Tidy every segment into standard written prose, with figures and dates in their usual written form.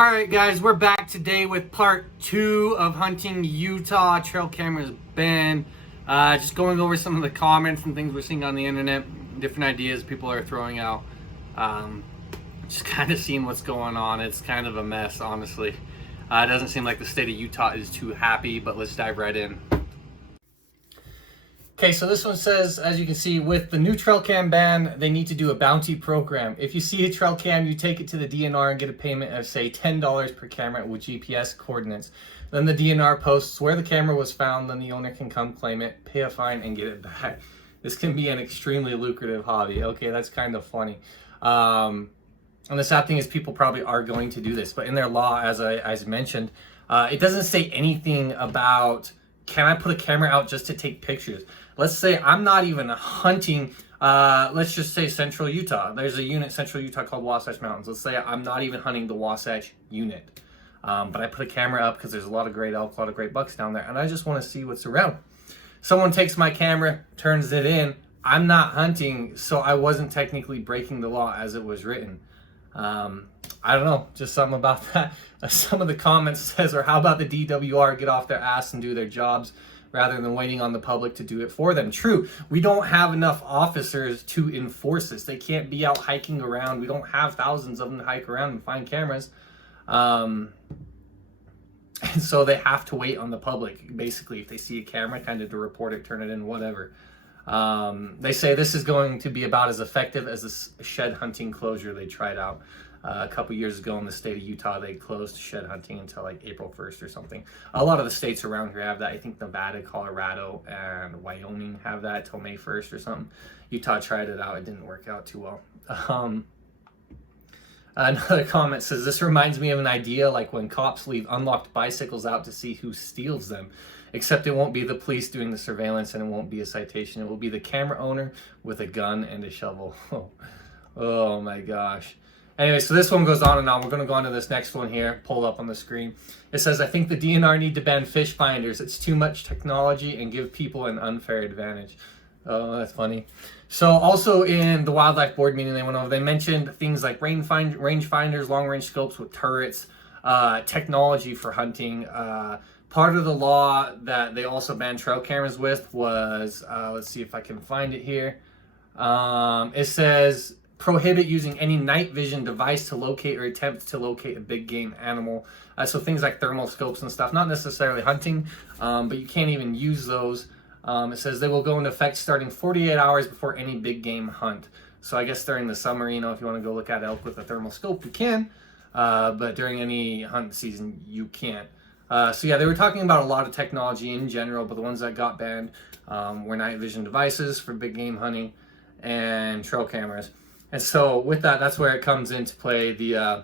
All right, guys, we're back today with part 2 of hunting Utah trail cameras banned. Just going over some of the comments and things we're seeing on the internet, different ideas people are throwing out. Just kind of seeing what's going on. It's kind of a mess, honestly. It doesn't seem like the state of Utah is too happy, but let's dive right in. Okay, so this one says, as you can see, with the new trail cam ban, they need to do a bounty program. If you see a trail cam, you take it to the DNR and get a payment of, say, $10 per camera with GPS coordinates. Then the DNR posts where the camera was found, then the owner can come claim it, pay a fine, and get it back. This can be an extremely lucrative hobby. Okay, that's kind of funny. And the sad thing is people probably are going to do this, but in their law, as I mentioned, it doesn't say anything about, can I put a camera out just to take pictures? Let's say I'm not even hunting, let's just say Central Utah. There's a unit, Central Utah, called Wasatch Mountains. Let's say I'm not even hunting the Wasatch unit. But I put a camera up because there's a lot of great elk, a lot of great bucks down there, and I just want to see what's around. Someone takes my camera, turns it in. I'm not hunting, so I wasn't technically breaking the law as it was written. I don't know, just something about that. Some of the comments says, or how about the DWR get off their ass and do their jobs rather than waiting on the public to do it for them. True, we don't have enough officers to enforce this. They can't be out hiking around. We don't have thousands of them to hike around and find cameras. And so they have to wait on the public, basically, if they see a camera, kind of to report it, turn it in, whatever. They say this is going to be about as effective as the shed hunting closure they tried out. A couple years ago in the state of Utah, they closed shed hunting until like April 1st or something. A lot of the states around here have that. I think Nevada, Colorado, and Wyoming have that till May 1st or something. Utah tried it out. It didn't work out too well. Another comment says, this reminds me of an idea like when cops leave unlocked bicycles out to see who steals them. Except it won't be the police doing the surveillance and it won't be a citation. It will be the camera owner with a gun and a shovel. Oh my gosh. Anyway, so this one goes on and on. We're going to go on to this next one here, pulled up on the screen. It says, I think the DNR need to ban fish finders. It's too much technology and give people an unfair advantage. Oh, that's funny. So also in the wildlife board meeting they went over, they mentioned things like range finders, long range scopes with turrets, technology for hunting. Part of the law that they also banned trail cameras with was, let's see if I can find it here. It says, prohibit using any night vision device to locate or attempt to locate a big game animal. So things like thermal scopes and stuff, not necessarily hunting, but you can't even use those. It says they will go into effect starting 48 hours before any big game hunt. So I guess during the summer, you know, if you want to go look at elk with a thermal scope, you can, but during any hunt season, you can't. So yeah, they were talking about a lot of technology in general, but the ones that got banned were night vision devices for big game hunting and trail cameras. And so with that, that's where it comes into play, the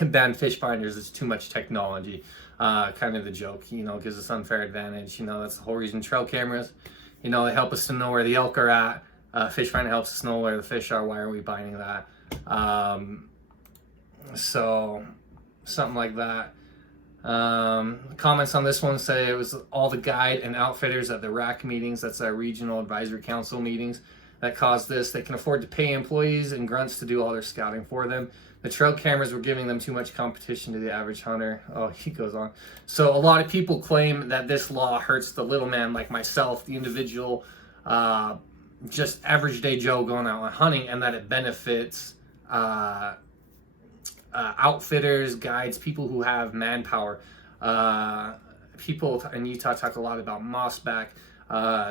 ban fish finders. It's too much technology, kind of the joke, you know, gives us unfair advantage. You know, that's the whole reason trail cameras, you know, they help us to know where the elk are at. Fish finder helps us know where the fish are. Why are we buying that? So something like that. Comments on this one say it was all the guide and outfitters at the RAC meetings, that's our regional advisory council meetings, that caused this. They can afford to pay employees and grunts to do all their scouting for them. The trail cameras were giving them too much competition to the average hunter. Oh, he goes on. So a lot of people claim that this law hurts the little man like myself, the individual, just average day Joe going out and hunting, and that it benefits outfitters, guides, people who have manpower. People in Utah talk a lot about mossback.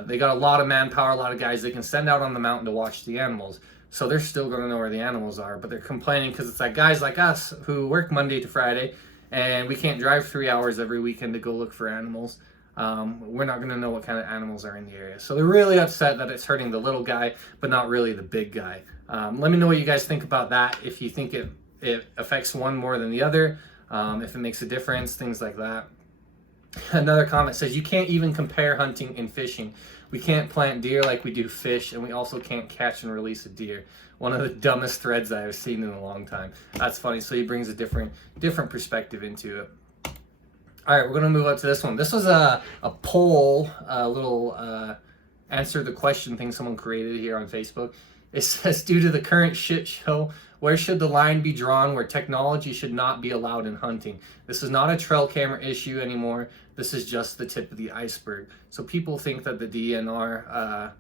They got a lot of manpower, a lot of guys they can send out on the mountain to watch the animals. So they're still going to know where the animals are, but they're complaining because it's like guys like us who work Monday to Friday and we can't drive 3 hours every weekend to go look for animals. We're not going to know what kind of animals are in the area. So they're really upset that it's hurting the little guy, but not really the big guy. Let me know what you guys think about that. If you think it affects one more than the other, if it makes a difference, things like that. Another comment says, you can't even compare hunting and fishing. We can't plant deer like we do fish, and we also can't catch and release a deer. One of the dumbest threads I've seen in a long time. That's funny. So he brings a different perspective into it. All right, we're going to move up to this one. This was a poll, a little answer the question thing someone created here on Facebook. It says, due to the current shit show Where should the line be drawn where technology should not be allowed in hunting? This is not a trail camera issue anymore. This is just the tip of the iceberg. So people think that the DNR,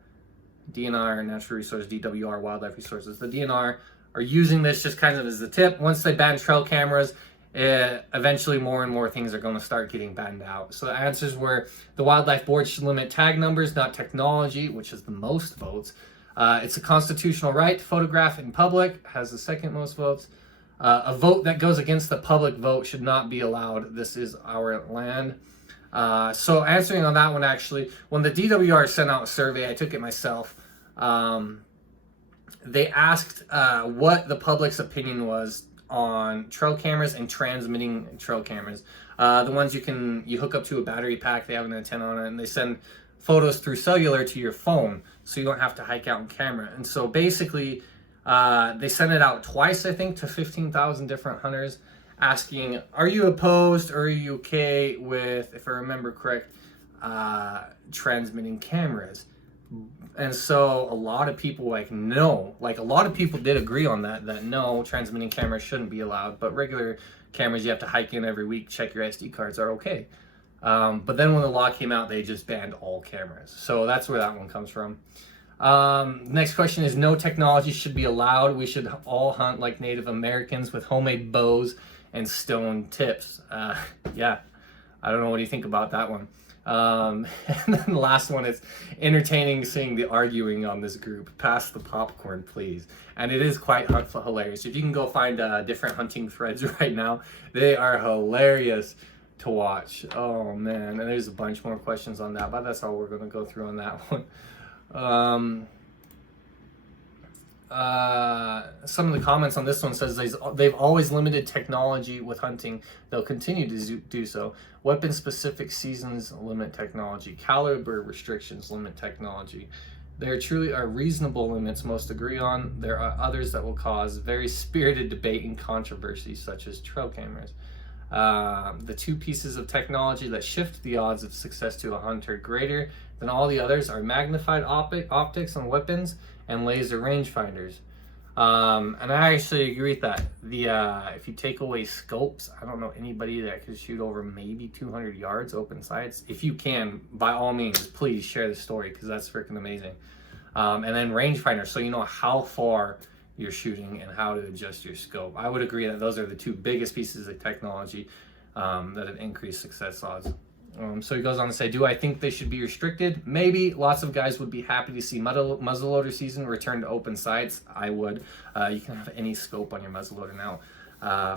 Natural Resource, DWR, Wildlife Resources, the DNR are using this just kind of as the tip. Once they ban trail cameras, eventually more and more things are going to start getting banned out. So the answers were the Wildlife Board should limit tag numbers, not technology, which is the most votes. It's a constitutional right to photograph in public, has the second most votes. A vote that goes against the public vote should not be allowed. This is our land. So answering on that one, actually, when the DWR sent out a survey, I took it myself. They asked what the public's opinion was on trail cameras and transmitting trail cameras. The ones you hook up to a battery pack, they have an antenna on it, and they send photos through cellular to your phone, so you don't have to hike out on camera. And so basically, they sent it out twice, I think, to 15,000 different hunters, asking, are you opposed or are you okay with, if I remember correct, transmitting cameras? And so a lot of people no, a lot of people did agree on that no, transmitting cameras shouldn't be allowed, but regular cameras you have to hike in every week, check your SD cards are okay. But then when the law came out, they just banned all cameras. So that's where that one comes from. Next question is, no technology should be allowed. We should all hunt like Native Americans with homemade bows and stone tips. Yeah, I don't know, what do you think about that one? And then the last one is entertaining seeing the arguing on this group. Pass the popcorn, please. And it is quite hilarious. If you can go find different hunting threads right now, they are hilarious to watch. Oh man, and there's a bunch more questions on that, but that's all we're going to go through on that one. Some of the comments on this one says they've always limited technology with hunting. They'll continue to do so. Weapon specific seasons limit technology. Caliber restrictions limit technology. There truly are reasonable limits most agree on. There are others that will cause very spirited debate and controversy, such as trail cameras. The two pieces of technology that shift the odds of success to a hunter greater than all the others are magnified optics on weapons and laser rangefinders. And I actually agree with that. If you take away scopes, I don't know anybody that could shoot over maybe 200 yards open sights. If you can, by all means, please share the story, because that's freaking amazing. And then rangefinders, so you know how far you're shooting and how to adjust your scope. I would agree that those are the two biggest pieces of technology that have increased success odds. So he goes on to say, do I think they should be restricted? Maybe. Lots of guys would be happy to see muzzleloader season return to open sights. I would. You can have any scope on your muzzleloader now.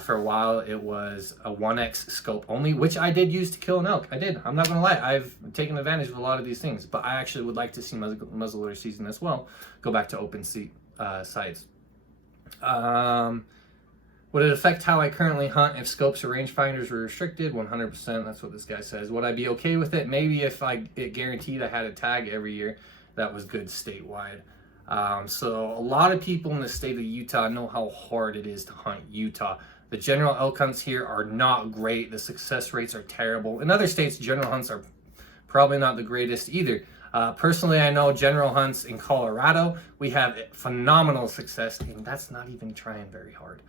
For a while, it was a 1x scope only, which I did use to kill an elk. I did. I'm not going to lie. I've taken advantage of a lot of these things, but I actually would like to see muzzleloader season as well go back to open sights. Would it affect how I currently hunt if scopes or rangefinders were restricted? 100%. That's what this guy says. Would I be okay with it? Maybe if it guaranteed I had a tag every year that was good statewide. So a lot of people in the state of Utah know how hard it is to hunt Utah. The general elk hunts here are not great. The success rates are terrible. In other states, general hunts are probably not the greatest either. Personally, I know general hunts in Colorado, we have phenomenal success, and that's not even trying very hard.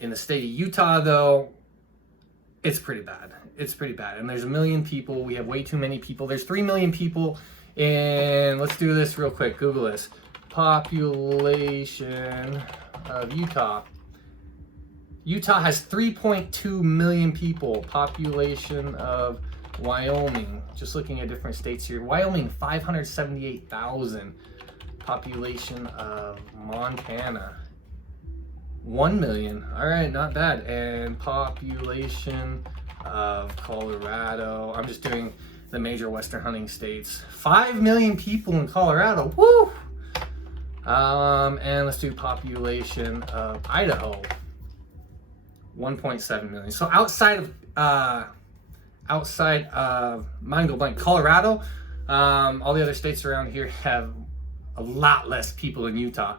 In the state of Utah, though, it's pretty bad. It's pretty bad. And there's 1 million people. We have way too many people. There's 3 million people. And let's do this real quick. Google this. Population of Utah. Utah has 3.2 million people. Population of Wyoming. Just looking at different states here. Wyoming, 578,000. Population of Montana, 1 million. All right, not bad. And population of Colorado. I'm just doing the major Western hunting states. 5 million people in Colorado. Woo! And let's do population of Idaho. 1.7 million. So outside of mine go blank, Colorado, all the other states around here have a lot less people than Utah.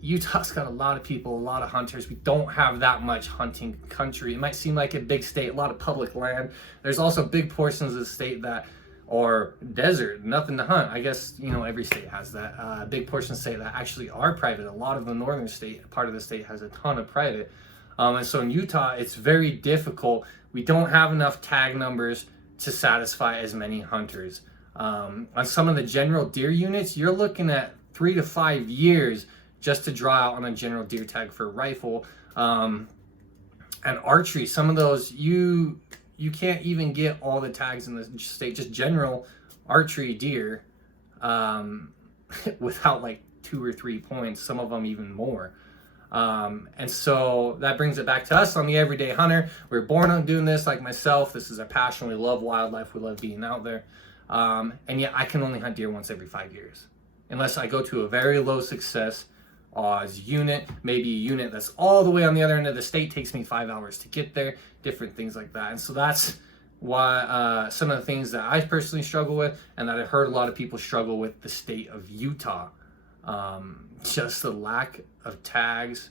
Utah's got a lot of people, a lot of hunters. We don't have that much hunting country. It might seem like a big state, a lot of public land. There's also big portions of the state that or desert, nothing to hunt. I guess, you know, every state has that. A big portion of the state that actually are private. A lot of the northern state, part of the state, has a ton of private. And so in Utah, it's very difficult. We don't have enough tag numbers to satisfy as many hunters. On some of the general deer units, you're looking at 3 to 5 years just to draw out on a general deer tag for a rifle. And archery, some of those, you can't even get all the tags in the state, just general archery deer, without like 2 or 3 points, some of them even more. And so that brings it back to us on the everyday hunter. We were born on doing this, like myself. This is our passion. We love wildlife. We love being out there. And yet I can only hunt deer once every 5 years, unless I go to a very low success odds unit, maybe a unit that's all the way on the other end of the state, takes me 5 hours to get there, different things like that. And so that's why some of the things that I personally struggle with, and that I've heard a lot of people struggle with the state of Utah, just the lack of tags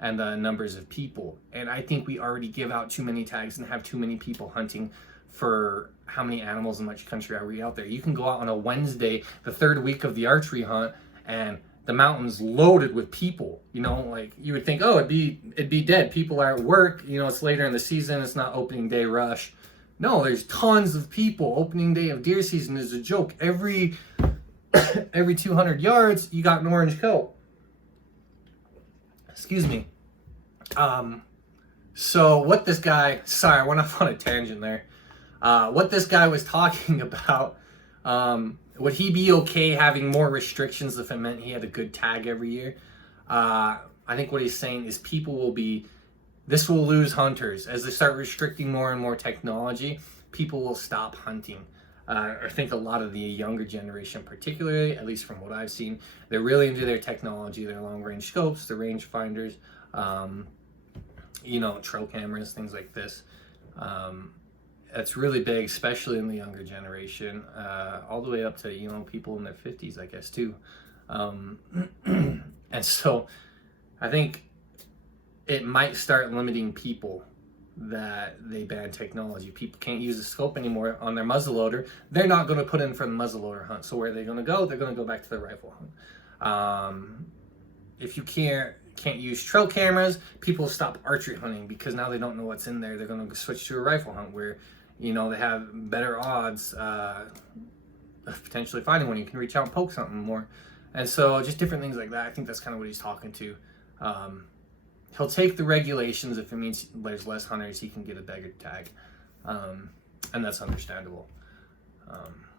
and the numbers of people. And I think we already give out too many tags and have too many people hunting for how many animals in much country are we out there. You can go out on a Wednesday, the 3rd week of the archery hunt, and the mountain's loaded with people. You know, like you would think, oh, it'd be dead. People are at work. You know, it's later in the season. It's not opening day rush. No, there's tons of people. Opening day of deer season is a joke. Every 200 yards, you got an orange coat. Excuse me. So what this guy, sorry, I went off on a tangent there. What this guy was talking about, would he be okay having more restrictions if it meant he had a good tag every year? I think what he's saying is this will lose hunters. As they start restricting more and more technology, people will stop hunting. I think a lot of the younger generation, particularly, at least from what I've seen, they're really into their technology, their long-range scopes, their range finders, you know, trail cameras, things like this. That's really big, especially in the younger generation, all the way up to, you know, people in their 50s, I guess, too. And so I think it might start limiting people that they ban technology. People can't use a scope anymore on their muzzleloader. They're not going to put in for the muzzleloader hunt. So where are they going to go? They're going to go back to the rifle hunt. If you can't use trail cameras, people stop archery hunting because now they don't know what's in there. They're going to switch to a rifle hunt where, you know, they have better odds of potentially finding one. You can reach out and poke something more. And so just different things like that. I think that's kind of what he's talking to. He'll take the regulations if it means there's less hunters, he can get a bigger tag. And that's understandable.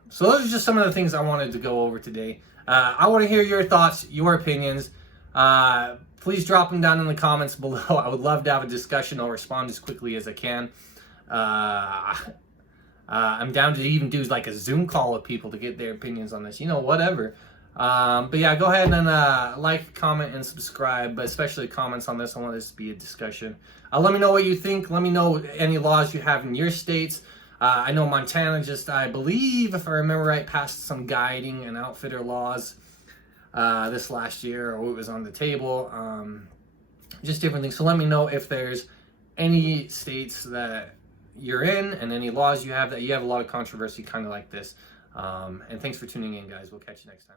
So those are just some of the things I wanted to go over today. I want to hear your thoughts, your opinions. Please drop them down in the comments below. I would love to have a discussion. I'll respond as quickly as I can. I'm down to even do like a Zoom call with people to get their opinions on this, you know, whatever. But yeah, go ahead and like, comment, and subscribe, but especially comments on this. I want this to be a discussion. Let me know what you think. Let me know any laws you have in your states. I know Montana just, I believe, if I remember right, passed some guiding and outfitter laws this last year, or it was on the table. Just different things. So let me know if there's any states that you're in and any laws you have that you have a lot of controversy kind of like this. And thanks for tuning in, guys. We'll catch you next time.